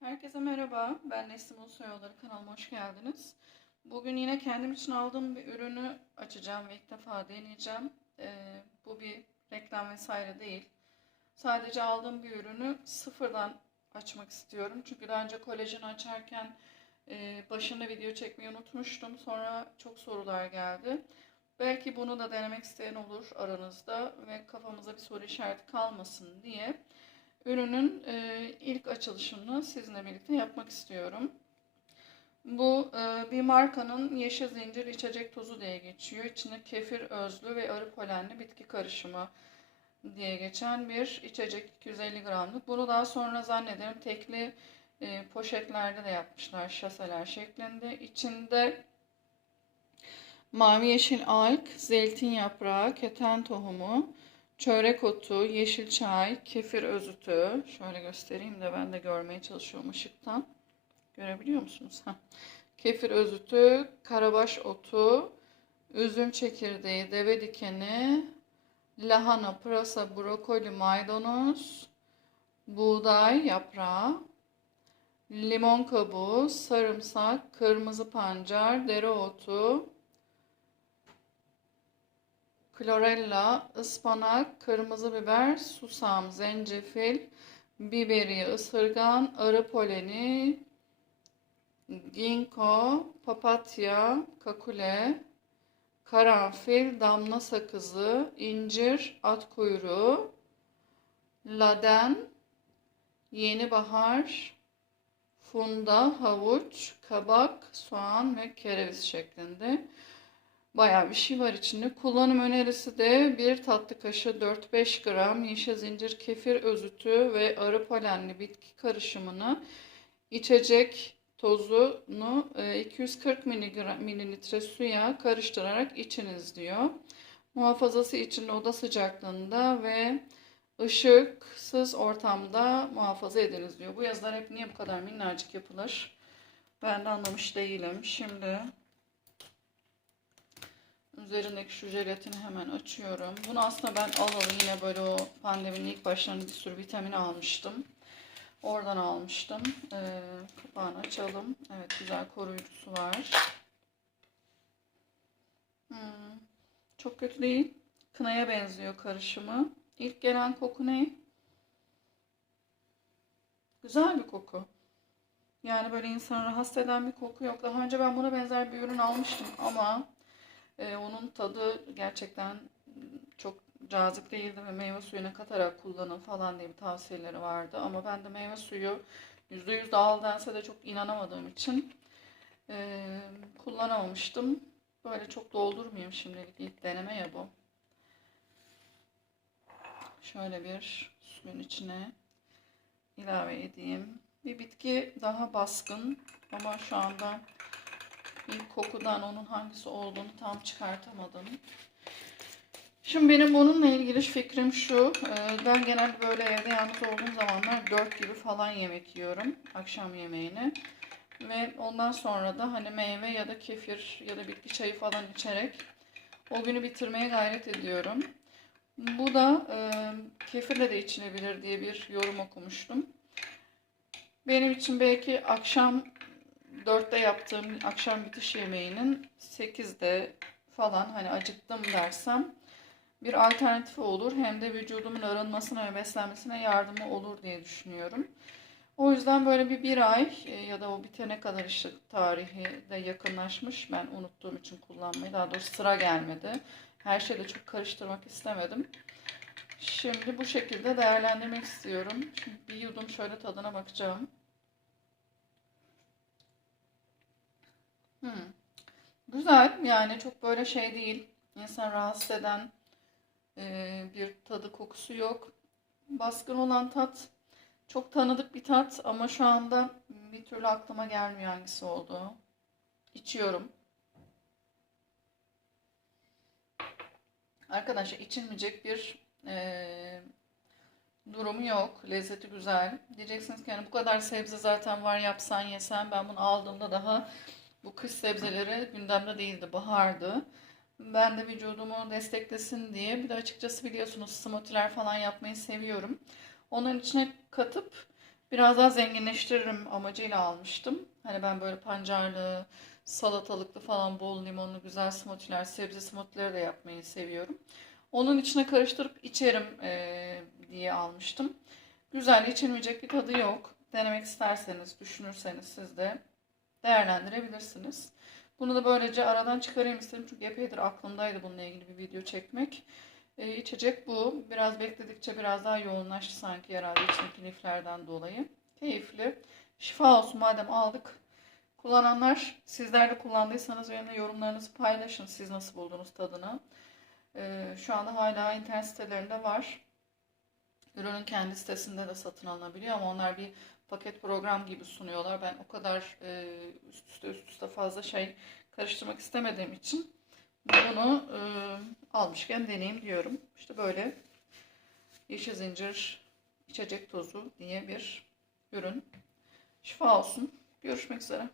Herkese merhaba. Ben Nesim Ulusoyolları kanalıma hoş geldiniz. Bugün yine kendim için aldığım bir ürünü açacağım ve ilk defa deneyeceğim. Ee, bu bir reklam vesaire değil. Sadece aldığım bir ürünü sıfırdan açmak istiyorum. Çünkü daha önce kolajen açarken e, başında video çekmeyi unutmuştum. Sonra çok sorular geldi. Belki bunu da denemek isteyen olur aranızda ve kafamıza bir soru işareti kalmasın diye ürünün e, ilk açılışını sizinle birlikte yapmak istiyorum. Bu e, bir markanın yeşil zincir içecek tozu diye geçiyor. İçinde kefir özlü ve arı polenli bitki karışımı diye geçen bir içecek 250 gramlık. Bunu daha sonra zannederim tekli e, poşetlerde de yapmışlar şaseler şeklinde. İçinde mavi yeşil alk, zeytin yaprağı, keten tohumu, çörek otu, yeşil çay, kefir özütü. Şöyle göstereyim de ben de görmeye çalışıyorum ışıktan. Görebiliyor musunuz? Kefir özütü, karabaş otu, üzüm çekirdeği, deve dikeni, lahana, pırasa, brokoli, maydanoz, buğday yaprağı, limon kabuğu, sarımsak, kırmızı pancar, dereotu, klorella, ıspanak, kırmızı biber, susam, zencefil, biberiye, ısırgan, arı poleni, ginkgo, papatya, kakule, karanfil, damla sakızı, incir, at kuyruğu, laden, yeni bahar, funda, havuç, kabak, soğan ve kereviz şeklinde. Bayağı bir şey var içinde. Kullanım önerisi de bir tatlı kaşığı 4-5 gram yeşil zincir kefir özütü ve arı polenli bitki karışımını içecek tozunu 240 mililitre suya karıştırarak içiniz diyor. Muhafazası için oda sıcaklığında ve ışıksız ortamda muhafaza ediniz diyor. Bu yazılar hep niye bu kadar minnacık yapılır? Ben de anlamış değilim. Şimdi Üzerindeki şu jelatini hemen açıyorum. Bunu aslında ben alalı yine böyle o pandeminin ilk başlarında bir sürü vitamin almıştım. Oradan almıştım. Ee, kapağını açalım. Evet güzel koruyucusu var. Hmm, çok kötü değil. Kınaya benziyor karışımı. İlk gelen koku ne? Güzel bir koku. Yani böyle insanı rahatsız eden bir koku yok. Daha önce ben buna benzer bir ürün almıştım ama ee, onun tadı gerçekten çok cazip değildi ve meyve suyuna katarak kullanın falan diye bir tavsiyeleri vardı. Ama ben de meyve suyu %100 doğal dense de çok inanamadığım için e, kullanamamıştım. Böyle çok doldurmayayım şimdilik ilk deneme ya bu. Şöyle bir suyun içine ilave edeyim. Bir bitki daha baskın ama şu anda ilk kokudan onun hangisi olduğunu tam çıkartamadım. Şimdi benim bununla ilgili fikrim şu. Ee, ben genelde böyle evde yalnız olduğum zamanlar 4 gibi falan yemek yiyorum. Akşam yemeğini. Ve ondan sonra da hani meyve ya da kefir ya da bitki çayı falan içerek o günü bitirmeye gayret ediyorum. Bu da e, kefirle de içilebilir diye bir yorum okumuştum. Benim için belki akşam 4'te yaptığım akşam bitiş yemeğinin 8'de falan hani acıktım dersem bir alternatifi olur. Hem de vücudumun arınmasına ve beslenmesine yardımı olur diye düşünüyorum. O yüzden böyle bir bir ay e, ya da o bitene kadar işte tarihi de yakınlaşmış. Ben unuttuğum için kullanmayı daha doğrusu sıra gelmedi. Her şeyi de çok karıştırmak istemedim. Şimdi bu şekilde değerlendirmek istiyorum. Şimdi bir yudum şöyle tadına bakacağım. Hmm. Güzel yani çok böyle şey değil. İnsan rahatsız eden e, bir tadı kokusu yok. Baskın olan tat çok tanıdık bir tat ama şu anda bir türlü aklıma gelmiyor hangisi olduğu. İçiyorum. Arkadaşlar içilmeyecek bir e, durumu yok. Lezzeti güzel. Diyeceksiniz ki yani bu kadar sebze zaten var yapsan yesen ben bunu aldığımda daha bu kış sebzeleri gündemde değildi, bahardı. Ben de vücudumu desteklesin diye bir de açıkçası biliyorsunuz smoothie'ler falan yapmayı seviyorum. Onun içine katıp Biraz daha zenginleştiririm amacıyla almıştım. Hani ben böyle pancarlı, salatalıklı falan bol limonlu güzel smoothie'ler, sebze smoothie'leri de yapmayı seviyorum. Onun içine karıştırıp içerim eee, diye almıştım. Güzel, içilmeyecek bir tadı yok. Denemek isterseniz, düşünürseniz siz de değerlendirebilirsiniz. Bunu da böylece aradan çıkarayım istedim çünkü epeydir aklımdaydı bununla ilgili bir video çekmek. Ee, içecek bu. Biraz bekledikçe biraz daha yoğunlaştı sanki herhalde içindeki liflerden dolayı. Keyifli. Şifa olsun madem aldık. Kullananlar sizler de kullandıysanız benimle yorumlarınızı paylaşın. Siz nasıl buldunuz tadını? Ee, şu anda hala internet sitelerinde var. Ürünün kendi sitesinde de satın alınabiliyor ama onlar bir paket program gibi sunuyorlar. Ben o kadar e, üst üste üst üste fazla şey karıştırmak istemediğim için bunu e, almışken deneyeyim diyorum. İşte böyle yeşil zincir içecek tozu diye bir ürün. Şifa olsun. Görüşmek üzere.